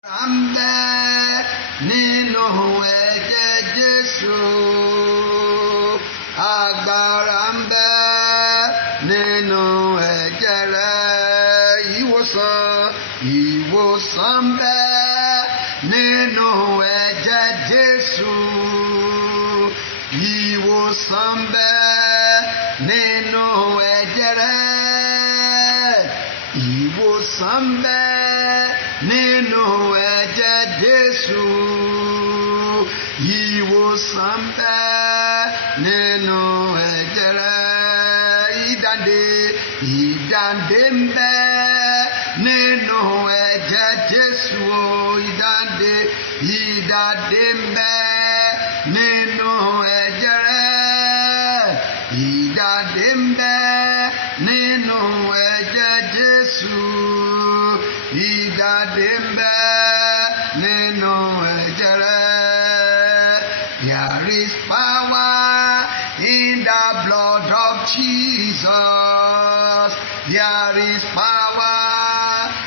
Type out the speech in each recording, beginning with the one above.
Ambe nínú ẹ̀jẹ̀ Jésù, agbára ń bẹ nínú ẹ̀jẹ̀ rẹ̀, ìwòsàn ń bẹ nínú ẹ̀jẹ̀ Jésù, ìwòsàn ń bẹ nínú ẹ̀jẹ̀ rẹ̀, ìwòsàn ń bẹ nínú ẹ̀jẹ̀ Jésù, ìwòsàn ń bẹ nínú ẹ̀jẹ̀ rẹ̀, ìdáǹdè ń bẹ nínú ẹ̀jẹ̀ Jésù, ìdáǹdè ń bẹ nínú ẹ̀jẹ̀ rẹ̀, ìdáǹdè ń bẹ nínú ẹ̀jẹ̀ Jésù, ìdáǹdè ń bẹ nínú ẹ̀jẹ̀ rẹ̀. There is power in the blood of Jesus. There is power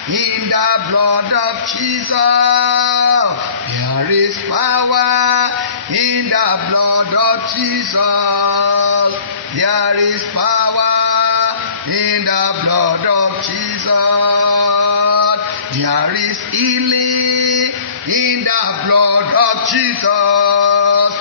in the blood of Jesus. There is power in the blood of Jesus. There is power in the blood of Jesus. There is healing in the blood of Jesus.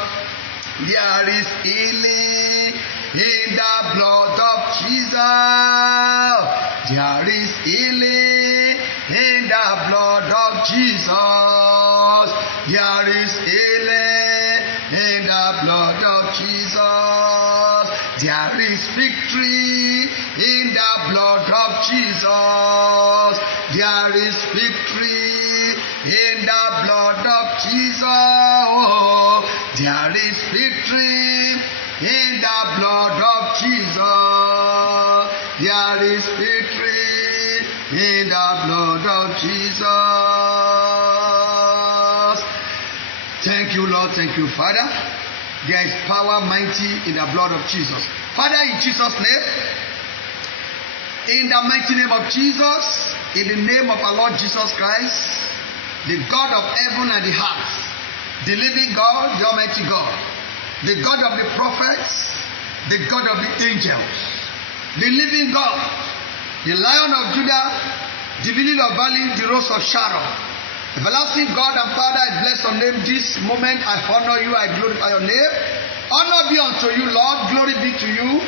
There is healing in the blood of Jesus. There is healing in the blood of Jesus. There is healing in the blood of Jesus. There is victory in the blood of Jesus. There is victory in the blood of Jesus. Oh, there is victory in the blood of Jesus. There is victory in the blood of Jesus. Thank you, Lord. Thank you, Father. There is power mighty in the blood of Jesus. Father, in Jesus' name, in the mighty name of Jesus, in the name of our Lord Jesus Christ, the God of heaven and the earth, the living God, the Almighty God, the God of the prophets, the God of the angels, the living God, the Lion of Judah, the Lily of Valley, the Rose of Sharon, everlasting God and Father, I bless your name this moment. I honor you, I glorify your name. Honor be unto you, Lord. Glory be to you.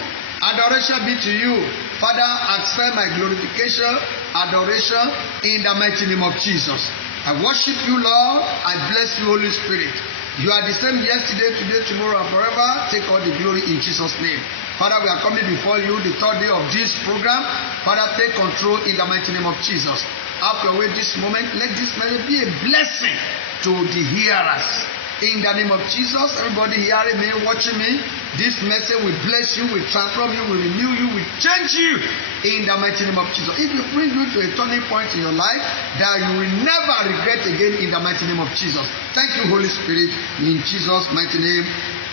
Adoration be to you. Father, accept my glorification, adoration in the mighty name of Jesus. I worship you, Lord. I bless you, Holy Spirit. You are the same yesterday, today, tomorrow, and forever. Take all the glory in Jesus' name. Father, we are coming before you the third day of this program. Father, take control in the mighty name of Jesus. Have your way this moment. Let this message be a blessing to the hearers. In the name of Jesus, everybody hearing me, watching me, this message will bless you, will transform you, will renew you, will change you in the mighty name of Jesus. It will bring you to a turning point in your life that you will never regret again in the mighty name of Jesus. Thank you, Holy Spirit, in Jesus' mighty name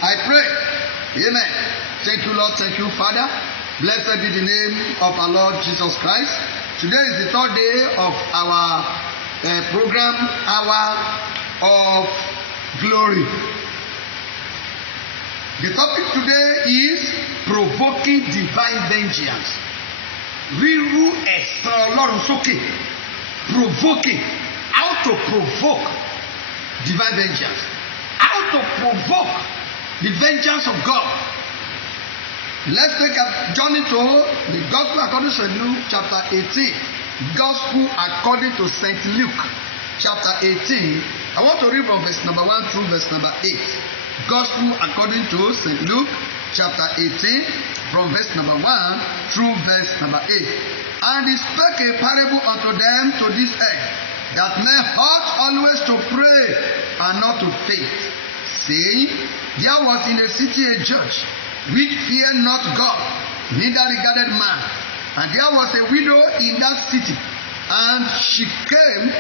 I pray. Amen. Thank you, Lord. Thank you, Father. Blessed be the name of our Lord Jesus Christ. Today is the third day of our program, Hour of Glory. The topic today is provoking divine vengeance. Ríru ẹ̀san Ọlọ́run sókè. Provoking. How to provoke divine vengeance. How to provoke the vengeance of God. Let's take a journey to the Gospel according to St. Luke chapter 18. Gospel according to St. Luke chapter 18. I want to read from verse number 1 through verse number 8. Gospel according to St. Luke chapter 18 from verse number 1 through verse number 8. And he spake a parable unto them to this end, that men ought always to pray and not to faint, saying, there was in a city a judge which feared not God, neither regarded man. And there was a widow in that city, and she came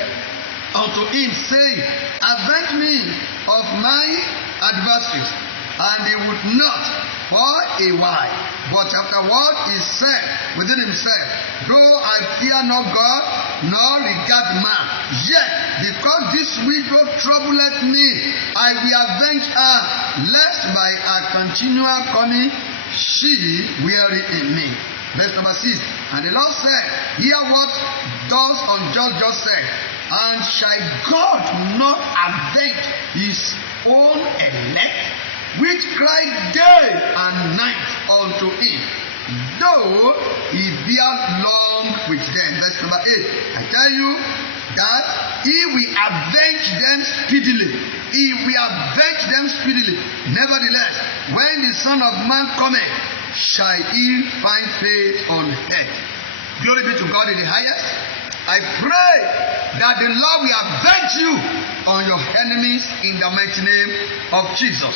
unto him, saying, avenge me of my adversaries. and he would not for a while. But afterward he said within himself, though I fear not God, nor regard man, yet because this widow troubleth me, I will avenge her, lest by her continual coming she weary in me. Verse number 6. And the Lord said, hear what thus unjust just said, and shall God not avenge his own elect, which cry day and night unto him, though he bear long with them. Verse number 8. I tell you that he will avenge them speedily. He will avenge them speedily. Nevertheless, when the Son of Man cometh, shall he find faith on earth? Glory be to God in the highest. I pray that the Lord will avenge you on your enemies in the mighty name of Jesus.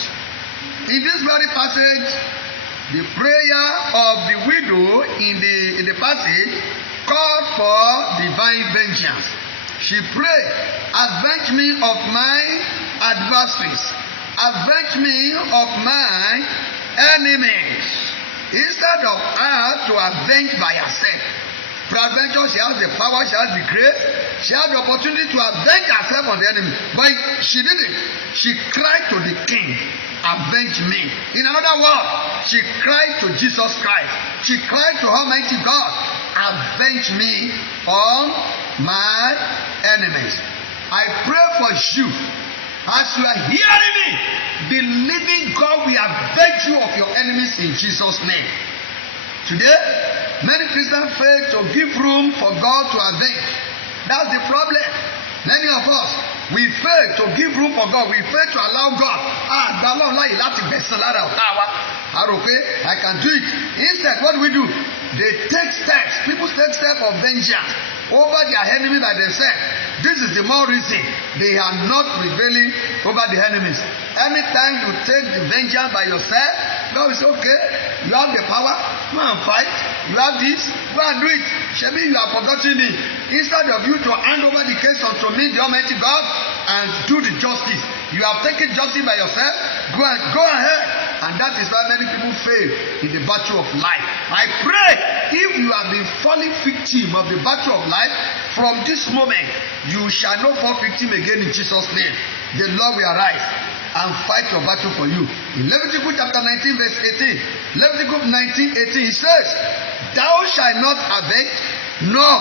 In this very passage, the prayer of the widow in the passage called for divine vengeance. She prayed, avenge me of my adversaries, avenge me of my enemies. Instead of her to avenge by herself, peradventure she has the power, she has the grace, she has the opportunity to avenge herself on the enemy, but she didn't. She cried to the king, avenge me. In another word, she cried to Jesus Christ. She cried to Almighty God, avenge me on my enemies. I pray for you. As you are hearing me, the living God will avenge you of your enemies in Jesus' name. Today, many Christians fail to give room for God to avenge. That's the problem. Many of us, we fail to give room for God. We fail to allow God. I can do it. Instead, what do we do? They take steps. People take steps of vengeance over their enemy by themselves. This is the more reason they are not prevailing over the enemies. Anytime you take the vengeance by yourself, God will say, okay, you have the power, go and fight. You have this, go and do it. Shebi, you have forgotten me. Instead of you to hand over the case unto me, the Almighty God, and do the justice, you have taken justice by yourself. Go ahead. And that is why many people fail in the battle of life. I pray, if you have been falling victim of the battle of life, from this moment, you shall not fall victim again in Jesus' name. The Lord will arise and fight your battle for you. In Leviticus chapter 19 verse 18, Leviticus 19:18, it says, thou shalt not avenge, nor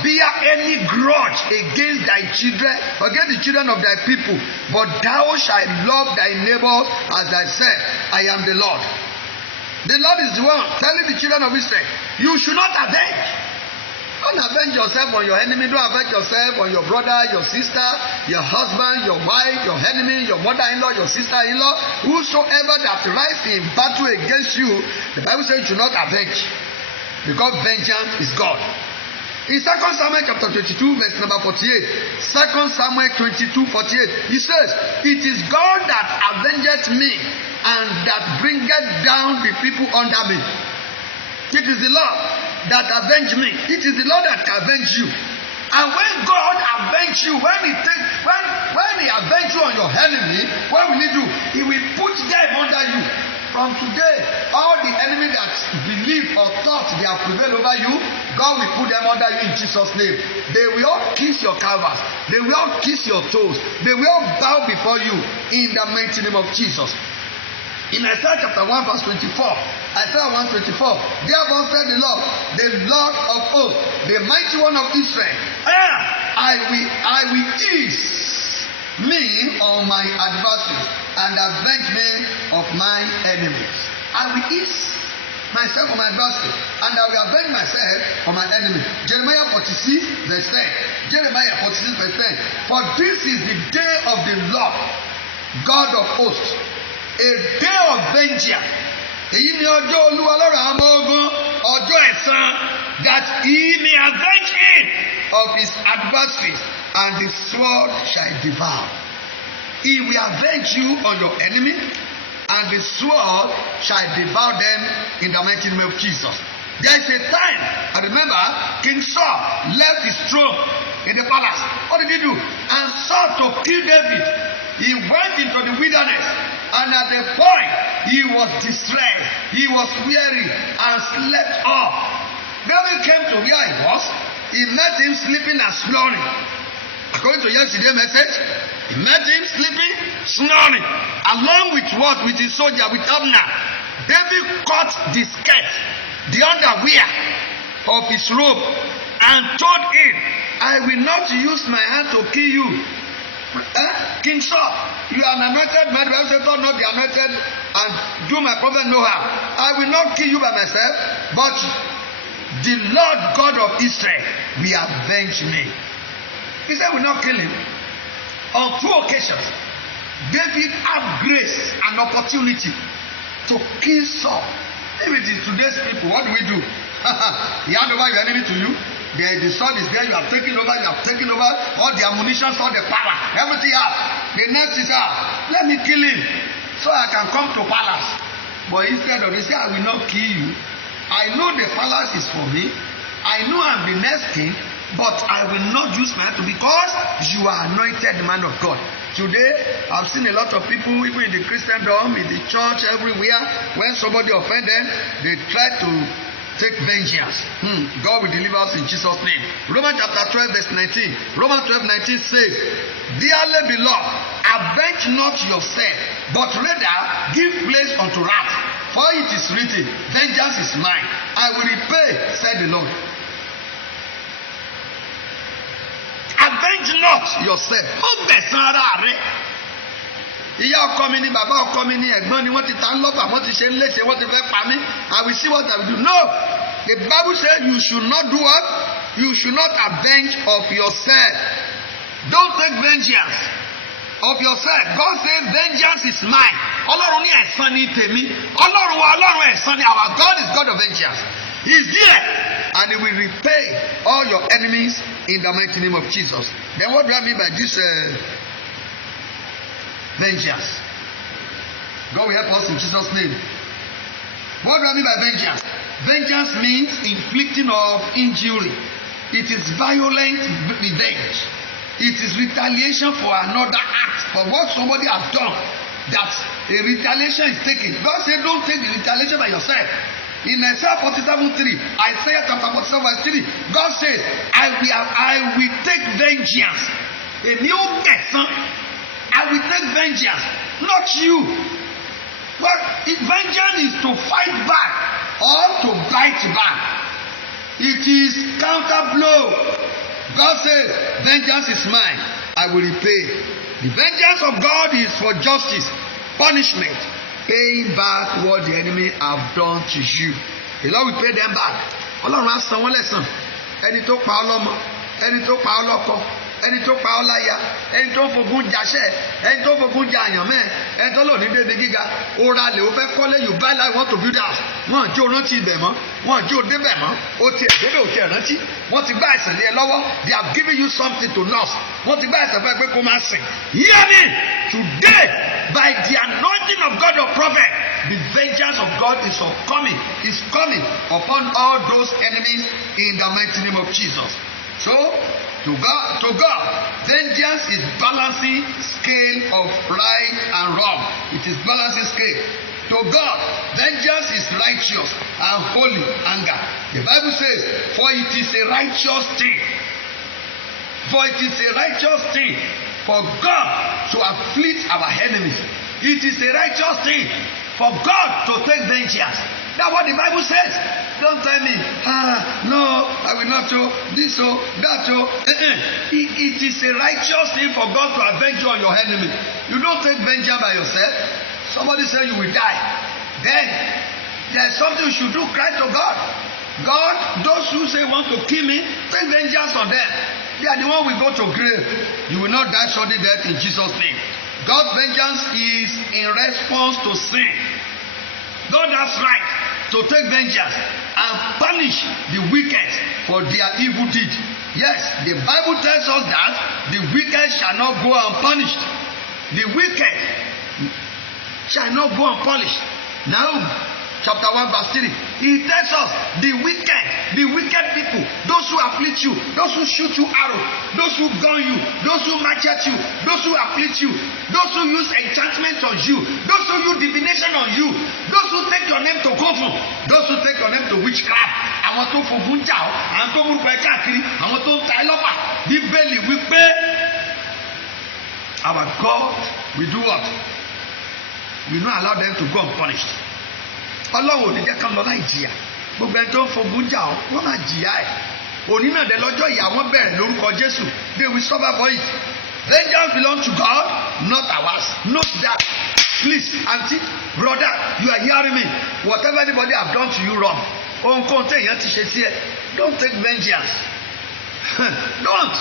bear any grudge against thy children, against the children of thy people, but thou shalt love thy neighbor as thyself. I am the Lord. The Lord is the one telling the children of Israel, you should not avenge. Don't avenge yourself on your enemy. Don't avenge yourself on your brother, your sister, your husband, your wife, your enemy, your mother-in-law, your sister-in-law. Whosoever that rises in battle against you, the Bible says you should not avenge, because vengeance is God. In 2 Samuel chapter 22 verse number 48, 2 Samuel 22:48, he says, it is God that avengeth me, and that bringeth down the people under me. It is the Lord that avenge me. It is the Lord that avenge you. And when God avenge you, when he avenge you on your enemy, what will he do? He will put them under you. From today, all the enemy that believe or thought they have prevailed over you, God will put them under you in Jesus' name. They will all kiss your canvas. They will all kiss your toes. They will all bow before you in the mighty name of Jesus. In Isaiah chapter 1 verse 24, Isaiah 1:24, therefore said the Lord of hosts, the mighty one of Israel, I will ease me on my adversary and avenge me of my enemies. I will ease myself on my adversary and I will avenge myself on my enemy. Jeremiah 46 verse 10. Jeremiah 46 verse 10. For this is the day of the Lord, God of hosts, a day of vengeance. Èyí ni ọjọ́ Olúwa Ọlọ́run àwọn ọmọ ogun, ọjọ́ ẹ̀san, that he may avenge him of his adversaries, and the sword shall devour. He will avenge you on your enemy, and the sword shall devour them in the mighty name of Jesus. There is a time, I remember, King Saul left his throne in the palace. What did he do? And sought to kill David. He went into the wilderness, and at the point he was distressed, he was weary and slept off. David came to where he was. He met him sleeping and snoring. According to yesterday's message, he met him sleeping, snoring, along with what? With his soldier, with Abner. David caught the skirt, the underwear of his robe, and told him, I will not use my hand to kill you. King Saul, you are an anointed man. The Bible says, don't not be anointed and do my prophet no harm. I will not kill you by myself, but the Lord God of Israel will avenge me. He said, will not kill him. On 2 occasions, David had grace and opportunity to kill Saul. If it is today's people, what do we do? He hand over your enemy to you. The sword is there, you have taken over all the ammunition, all the power, everything out. The next is out. Let me kill him so I can come to palace. But instead of this, I will not kill you. I know the palace is for me. I know I'm the next king, but I will not use my hand to, because you are anointed man of God. Today, I've seen a lot of people, even in the Christendom, in the church, everywhere, when somebody offend them, they try to take vengeance. God will deliver us in Jesus' name. Romans chapter 12 verse 19. Romans 12:19 says, Dearly beloved, avenge not yourself, but rather give place unto wrath. For it is written, vengeance is mine, I will repay, said the Lord. Avenge not yourself. Ó gbẹ̀san ara rẹ. Ìyá ọkọ mi ni, bàbá ọkọ mi ni, ẹ̀gbọ́n ni, wọ́n ti ta ń lọ́fà, wọ́n ti ṣe ń léṣe, wọ́n ti fẹ́ pa mí. I will see what I will do. No, the Bible says you should not do what? You should not avenge of yourself. Don't take vengeance of yourself. God says vengeance is mine. Ọlọ́run ní ẹ̀san ni tèmi. Ọlọ́run wa Ọlọ́run ẹ̀san ni. Our God is God of vengeance. He is here, and He will repay all your enemies in the mighty name of Jesus. Then what do I mean by this vengeance? God will help us in Jesus' name. What do I mean by vengeance? Vengeance means inflicting of injury. It is violent revenge. It is retaliation for another act, for what somebody has done, that a retaliation is taken. God said, don't take the retaliation by yourself. In Isaiah 47:3, Isaiah chapter 47 verse 3, God says, I will take vengeance. Èmi ó gbẹ̀san. I will take vengeance, not you. But vengeance is to fight back or to bite back. It is counter blow. God says, vengeance is mine, I will repay. The vengeance of God is for justice, punishment, paying back what the enemy have done to you. The Lord will pay them back. Ọlọ́run á san wọ́n lẹ́san. Ẹni tó pa ọ́ lọ́mọ, ẹni tó pa ọ́ lọ́kọ, ẹni tó pa ọ́ láya, ẹni tó fogun jaṣẹ́, ẹni tó fogun ja àyànmẹ́, ẹni tó lò ní débi gíga, ó ra lè ó fẹ́ kọ́lé, you buy like want to build house. Wọ́n jó rántí ibẹ̀ mọ́, wọ́n jó débẹ̀ mọ́, ó ti ẹ̀dẹ́bẹ̀ ò ti ẹ̀ rántí. Wọ́n ti gbá àìsàn lé ẹ lọ́wọ́, they have given you something to nurse. Wọ́n ti gbá àìsàn fún ẹ pé kó máa sìn. Hear me today, by the anointing of God of prophet, the vengeance of God is coming upon all those enemies in the mighty name of Jesus. So, to God, vengeance is balancing scale of right and wrong. It is balancing scale. To God, vengeance is righteous and holy anger. The Bible says, for it is a righteous thing. For it is a righteous thing for God to afflict our enemies. It is a righteous thing for God to take vengeance. That's what the Bible says. Don't tell me, no, I will not do this or that or. It is a righteous thing for God to avenge you on your enemy. You don't take vengeance by yourself. Somebody say you will die. Then there's something you should do. Cry to God. God, those who say want to kill me, take vengeance on them. They are the one who go to grave. You will not die sudden death in Jesus' name. God's vengeance is in response to sin. God has right to take vengeance and punish the wicked for their evil deed. Yes, the Bible tells us that the wicked shall not go unpunished. The wicked shall not go unpunished. Now, chapter 1 verse 3. He tells us the wicked people, those who afflict you, those who shoot you arrows, those who gun you, those who match at you, those who afflict you, those who use enchantment on you, those who use divination on you, those who take your name to coven, those who take your name to witchcraft, àwọn tó fogun jà ọ́, àwọn tó múrùkọ ẹ káàkiri, àwọn tó ń ta ẹ lọ́pàá. Bíbélì wípé our God will do what? We will not allow them to go unpunished. Ọlọ́run ò ní jẹ́ ká lọ láì jìyà. Gbogbo ẹni tó ń fogun jà ọ́, wọ́n máa jìyà ẹ̀. Òní náà dé lọ́jọ́ ìyà wọn bẹ̀rẹ̀ lórúkọ Jésù. They will suffer for it. Vengeance belongs to God, not ours. Note that. Please, auntie, brother, you are hearing me. Whatever anybody have done to you wrong, ohunkóhun téèyàn ti ṣe sí ẹ, don't take vengeance. Don't.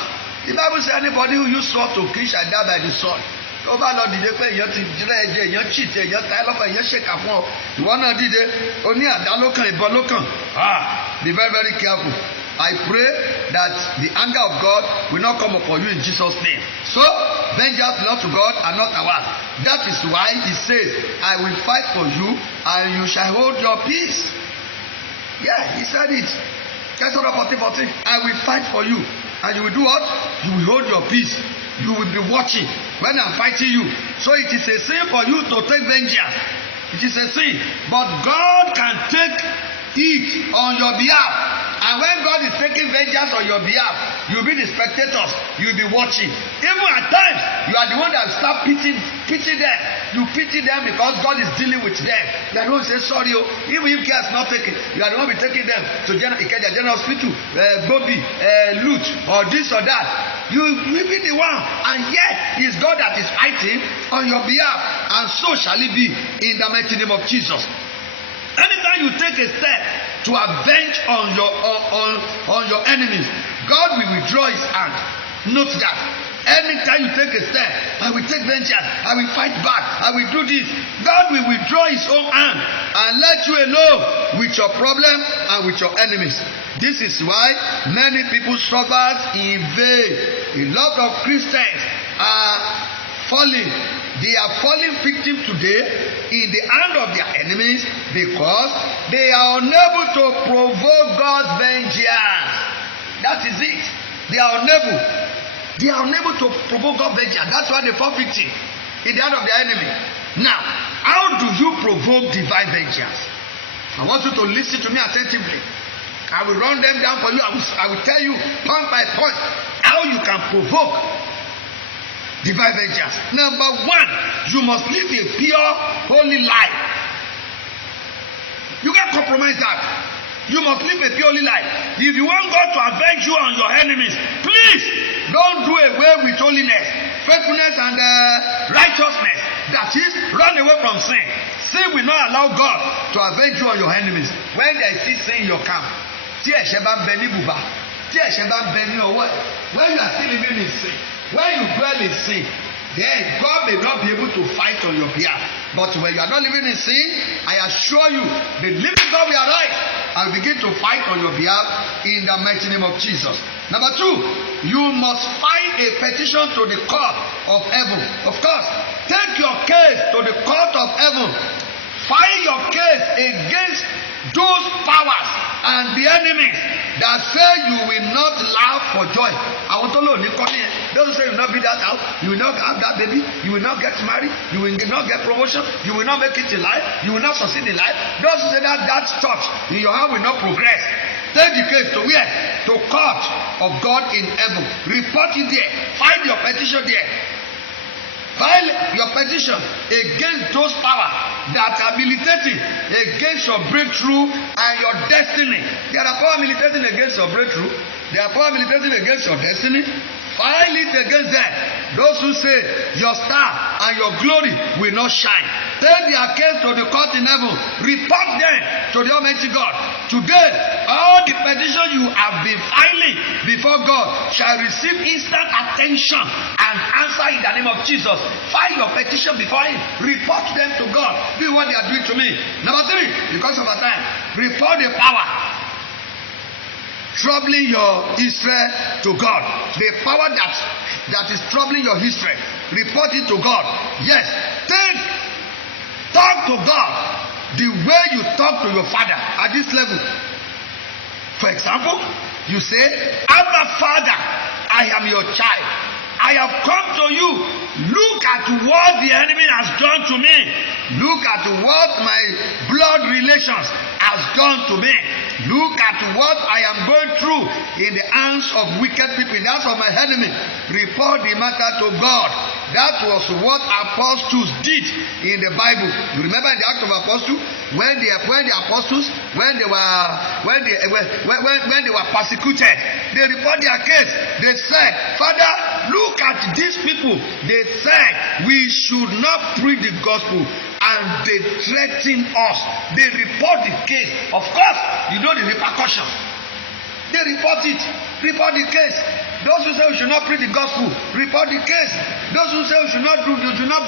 The Bible says anybody who use sword to kill shall die by the sword. Tó bá lọ dìde pé èèyàn ti jírẹ́ ẹ̀jẹ̀, èèyàn cheat, èèyàn ta ẹ́ lọ́pàá, èèyàn ṣèkà fún ọ. Ìwọ náà dìde, o ní àdá lókàn, ìbọn lókàn. Be very very careful. I pray that the anger of God will not come upon you in Jesus' name. So, vengeance belongs to God and not ours. That is why he says, I will fight for you and you shall hold your peace. Yeah, he said it. Exodus 14:14. I will fight for you and you will do what? You will hold your peace. You will be watching when I'm fighting you. So it is a sin for you to take vengeance. It is a sin. But God can take it on your behalf. And when God is taking vengeance on your behalf, you'll be the spectators, you'll be watching. Even at times, you are the one that start pity them. You pity them because God is dealing with them. You are the one who say sorry. Even if care is not taken, you are the one who be taking them to Ikeja General Hospital, Bobi, Lut, or this or that. You will be the one, and yet it's God that is fighting on your behalf, and so shall it be in the mighty name of Jesus. Anytime you take a step to avenge on your enemies, God will withdraw his hand. Note that. Anytime you take a step, I will take vengeance, I will fight back, I will do this. God will withdraw his own hand and let you alone with your problem and with your enemies. This is why many people suffer in vain. A lot of Christians are falling. They are falling victim today in the hand of their enemies because they are unable to provoke God's vengeance. That is it. They are unable to provoke God's vengeance. That's why they fall victim in the hand of their enemy. Now, how do you provoke divine vengeance? I want you to listen to me attentively. I will run them down for you. I will tell you point by point how you can provoke divine vengeance. Number one, you must live a pure, holy life. You can't compromise that. You must live a purely life. If you want God to avenge you on your enemies, please don't do away with holiness, faithfulness, and righteousness. That is, run away from sin. Sin will not allow God to avenge you on your enemies. When there is sin in your camp, tí ẹ̀ṣẹ̀ bá ń bẹ ní bùbá, tí ẹ̀ṣẹ̀ bá ń bẹ ní ọwọ́, when you are still living in sin, when you dwell in sin, then God may not be able to fight on your behalf. But when you are not living in sin, I assure you, the living God will arise and begin to fight on your behalf in the mighty name of Jesus. Number two, you must file a petition to the court of heaven. Of course, take your case to the court of heaven. File your case against those powers and the enemies that say you will not laugh for joy. Àwọn tó lò ní kọ́ni yẹn, those say you will not be that out, you will not have that baby, you will not get married, you will not get promotion, you will not make it in life, you will not succeed in life. Those say that church in your house will not progress. Take the case to where? To court of God in heaven. Report it there. File your petition there. File your petition against those powers that are militating against your breakthrough and your destiny. There are powers militating against your breakthrough. There are powers militating against your destiny. File it against them. Those who say your star and your glory will not shine. Take their case to the court in heaven. Report them to the Almighty God. Today, all the petitions you have been filing before God shall receive instant attention and answer in the name of Jesus. File your petition before Him. Report them to God. Do what they are doing to me. Number three, because of our time, report the power troubling your Israel to God. The power that is troubling your Israel, report it to God. Yes, talk to God. the way you talk to your father at this level. For example, you say, Abba Father, I am your child. I have come to you. Look at what the enemy has done to me. Look at what my blood relations has done to me. Look at what I am going through in the hands of wicked people, in the hands of my enemy. Report the matter to God. That was what apostles did in the Bible. You remember in the Acts of Apostles when the apostles when they were persecuted, they report their case. They said, Father, look at these people. They said we should not preach the gospel, and they threaten us. They report the case. Of course, you know the repercussion. They report it. Report the case. Those who say we should not preach the gospel, report the case. Those who say we should not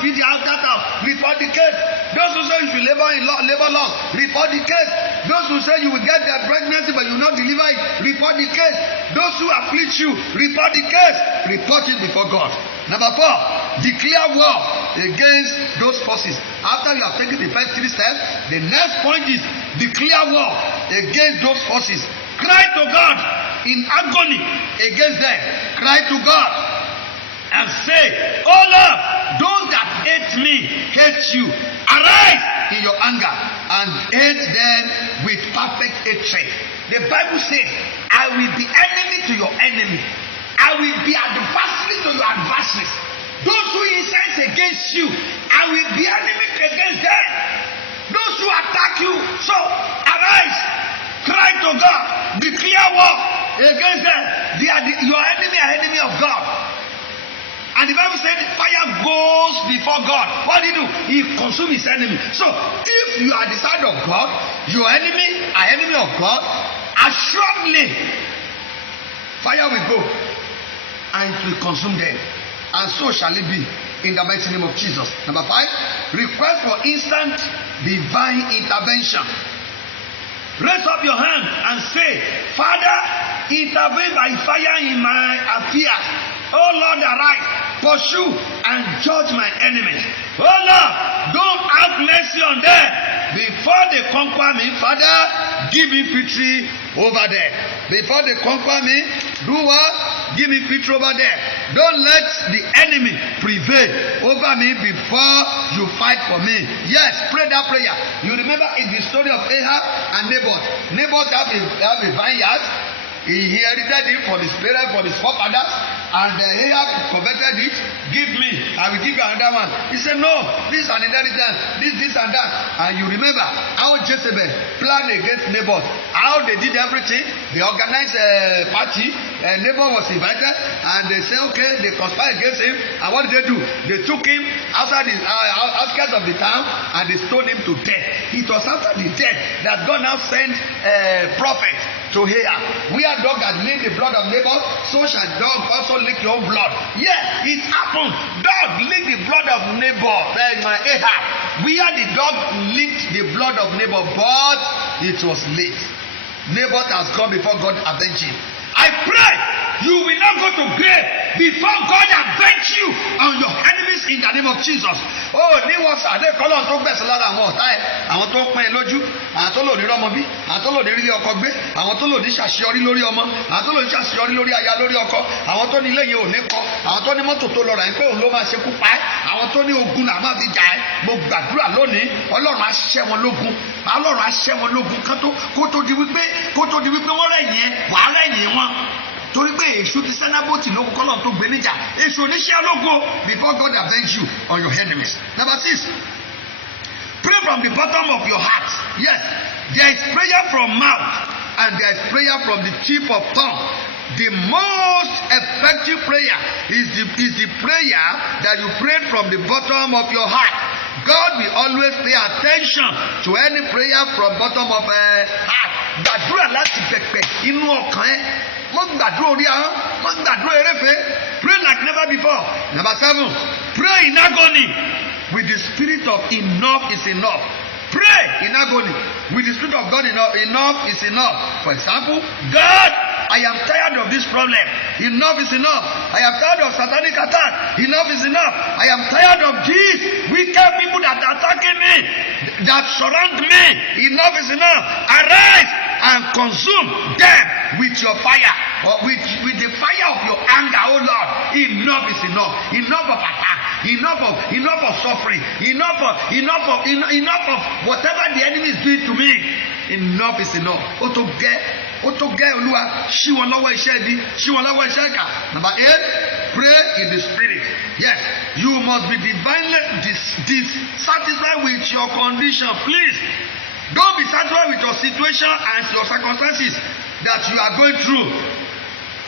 beat the that house, report the case. Those who say you should labor laws, report the case. Those who say you will get their pregnancy but you will not deliver it, report the case. Those who afflict you, report the case. Report it before God. Number 4, declare war against those forces. After you have taken the first 3 steps, the next point is declare war against those forces. Cry to God in agony against them. Cry to God and say, oh Lord, those that hate me hate you. Arise in your anger and hate them with perfect hatred. The Bible says, I will be enemy to your enemy. I will be adversary to your adversaries. Those who incite against you, I will be enemy against them. Those who attack you, so arise, cry to God, declare war against them. They are your enemy are enemy of God. And the Bible said fire goes before God. What do? He consumes his enemy. So if you are the side of God, your enemy are enemy of God, assuredly fire will go and it will consume them. And so shall it be in the mighty name of Jesus. Number 5, request for instant divine intervention. Raise up your hand and say, Father, intervene by fire in my affairs. Oh Lord, arise, pursue and judge my enemies. Oh Lord, don't have mercy on them. Before they conquer me, Father, give me victory over them. Before they conquer me, do what? Give me victory over them. Don't let the enemy prevail over me before you fight for me. Yes, pray that prayer. You remember in the story of Ahab and Naboth. Naboth have a vineyard. He inherited it from his parents, from his forefathers, and Ahab converted it. Give me, I will give you another one. He said, no, this is an inheritance, this and that. And you remember how Jezebel planned against Naboth, how they did everything. They organized a party, and Naboth was invited, and they said, okay, they conspired against him. And what did they do? They took him outside the outskirts of the town, and they stoned him to death. It was after the death that God now sent a prophet to Ahab. Where dog has licked the blood of Naboth, so shall dog also lick your own blood. Yeah, it happened. Dog licked the blood of Naboth, Ahab. Where the dog licked the blood of Naboth, but it was late. Naboth has gone before God avenging. I pray you will not go to grave before God avenge you on your enemies in the name of Jesus. Oh, ní wọ́n sàdé kọ́lọ́n tó gbẹ̀sẹ̀ lára àwọn ọ̀tá ẹ̀, àwọn tó pín in lójú, àwọn tó lòdì rọ́mọ bí, àwọn tó lòdì rí ọkọ gbé, àwọn tó lòdì ṣàṣeyọrí lórí ọmọ, àwọn tó lòdì ṣàṣeyọrí lórí aya lórí ọkọ, àwọn tó ní ilé yẹn ò ní kọ, àwọn tó ní mọ́tò tó lọ rà ń pé òun ló máa ṣekú pa ẹ́, àwọn tó ní ogun là máa fi jà ẹ́. Mo gbàdúrà lónìí, Ọlọ́run á ṣẹ́ wọn lógun, Ọlọ́run á ṣẹ́ wọn lógun kó tó di wípé wọ́n rẹ̀yìn ẹ̀, wàá rẹ̀yìn wọn. Torí pé èṣù ti sẹ́nábòtì lógun kọ́lọ̀ tó gbé níjà. Èṣù oníṣẹ́ ológo before God avenge you on your enemies. Number 6, pray from the bottom of your heart. Yes, there is prayer from mouth and there is prayer from the tip of tongue. The most effective prayer is the prayer that you pray from the bottom of your heart. God will always pay attention to any prayer from bottom of heart. Gbàdúrà láti pẹ̀pẹ̀ inú ọkàn ẹ̀. Wọ́n gbàdúrà orí ahọ́n, wọ́n gbàdúrà eréfe. Pray like never before. Number 7, pray in agony with the spirit of enough is enough. Pray in agony with the spirit of God. Enough is enough. For example, God, I am tired of this problem. Enough is enough. I am tired of satanic attack. Enough is enough. I am tired of these wicked people that are attacking me, that surround me. Enough is enough. Arise and consume them with your fire, or with the fire of your anger, oh Lord. Enough is enough. Enough of attack. Enough of suffering. Enough of whatever the enemy is doing to me. Enough is enough. Olúwa ṣí wọn lọ́wọ́ iṣẹ́ ẹbí, ṣí wọn lọ́wọ́ iṣẹ́ ìkà. Number 8, pray in the spirit. Yes, you must be divinely dissatisfied with your condition. Please, don't be satisfied with your situation and your circumstances that you are going through.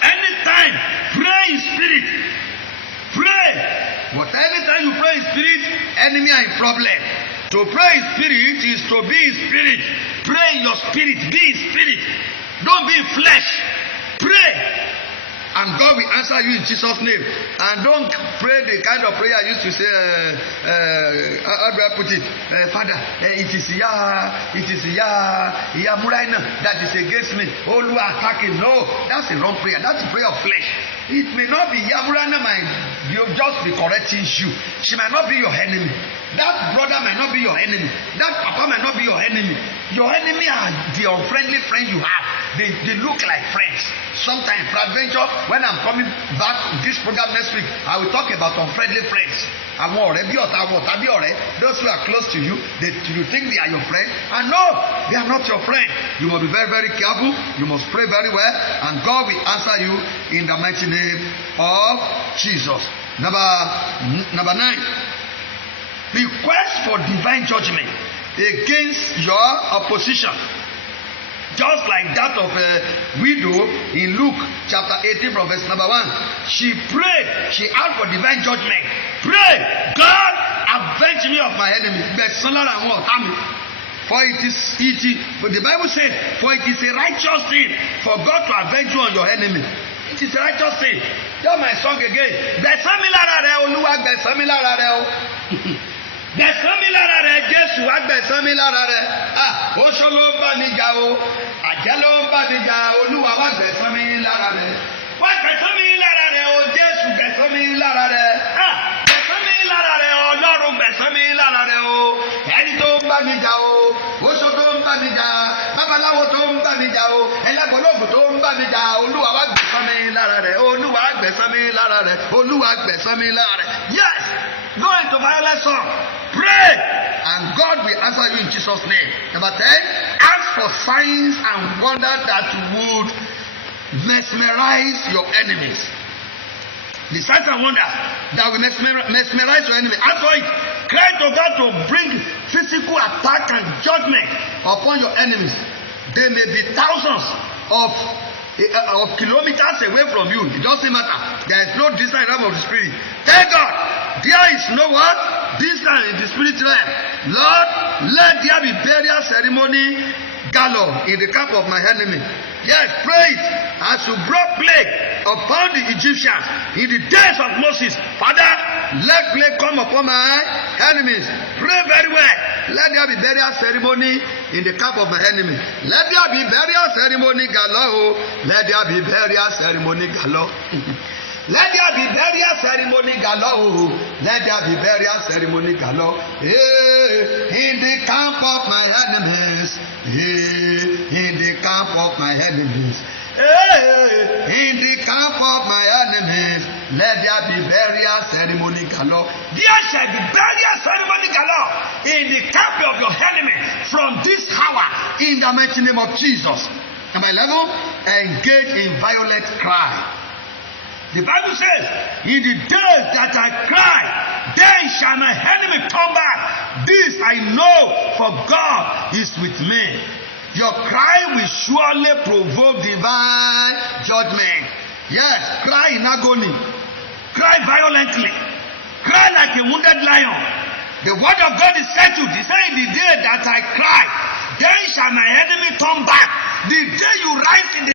Anytime, pray in spirit. Pray. But anytime you pray in spirit, enemy are in problem. To pray in spirit is to be in spirit. Pray in your spirit. Be in spirit. Don't be in flesh. Pray. And God will answer you in Jesus' name. And don't pray the kind of prayer I used to say, how do I put it? Father, it is Muraina that is against me. Oh, Lord, attacking. No, that's a wrong prayer. That's a prayer of flesh. It may not be Muraina might just be correcting you. She might not be your enemy. That brother might not be your enemy. That papa might not be your enemy. Your enemy are the unfriendly friends you have. They look like friends. Sometimes, peradventure, when I'm coming back to this program next week, I will talk about unfriendly friends. Those who are close to you, you think they are your friend, and no, they are not your friend. You must be very, very careful. You must pray very well, and God will answer you in the mighty name of Jesus. Number 9. Request for divine judgment against your opposition. Just like that of a widow in Luke chapter 18 from verse number 1. She prayed. She asked for divine judgment. Pray, God, avenge me of my enemy. For the Bible said, for it is a righteous thing for God to avenge you on your enemy. It is a righteous thing. Tell my song again. Gbẹ̀san mi lára rẹ, Olúwa, gbẹ̀san mi lára rẹ o. Gbẹ̀san mi lára rẹ, Jésù wá gbẹ̀san mi lára rẹ. Oṣó ló ń bá mi jà o, àjẹ́ ló ń bá mi jà, Olúwa wá gbẹ̀san mi lára rẹ. Wá gbẹ̀san mi lára rẹ o, Jésù gbẹ̀san mi lára rẹ. Gbẹ̀san mi lára rẹ, Ọlọ́run gbẹ̀san mi lára rẹ o. Ẹni tó ń bá mi jà o, oṣó tó ń bá mi jà, babaláwo tó ń bá mi jà o, ẹlẹ́gbọ̀lógún tó ń bá mi jà, Olúwa wá gbẹ̀san mi lára rẹ, Olúwa gbẹ̀san mi lára rẹ, Olúwa gbẹ̀san mi lára rẹ. Yes, go into violent song. Pray, and God will answer you in Jesus' name. Number 10, ask for signs and wonders that would mesmerize your enemies. The signs and wonders that will mesmerize your enemy. Ask for it. Cry to God to bring physical attack and judgment upon your enemies. They may be thousands of kilometers away from you. It doesn't matter. There is no distance in the realm of the spirit. Thank God, there is no what? Distance in the spirit realm. Lord, let there be burial ceremony galore in the camp of my enemy. Yes, pray it as you brought plague upon the Egyptians in the days of Moses. Father, let plague come upon my enemies. Pray very well. Let there be burial ceremony in the camp of my enemy. Let there be burial ceremony galore. Let there be burial ceremony galore. Let there be burial ceremony galore. Let there be burial ceremony galore. In the camp of my enemies. In the camp of my enemies. In the camp of my enemies. Let there be burial ceremony galore. There shall be burial ceremony galore in the camp of your enemy from this hour in the mighty name of Jesus. Number 11, engage in violent cry. The Bible says, in the days that I cry, then shall my enemy come back. This I know, for God is with me. Your cry will surely provoke divine judgment. Yes, cry in agony. Cry violently. Cry like a wounded lion. The word of God is settled. He said, in the day that I cry, then shall my enemy come back. The day you rise in the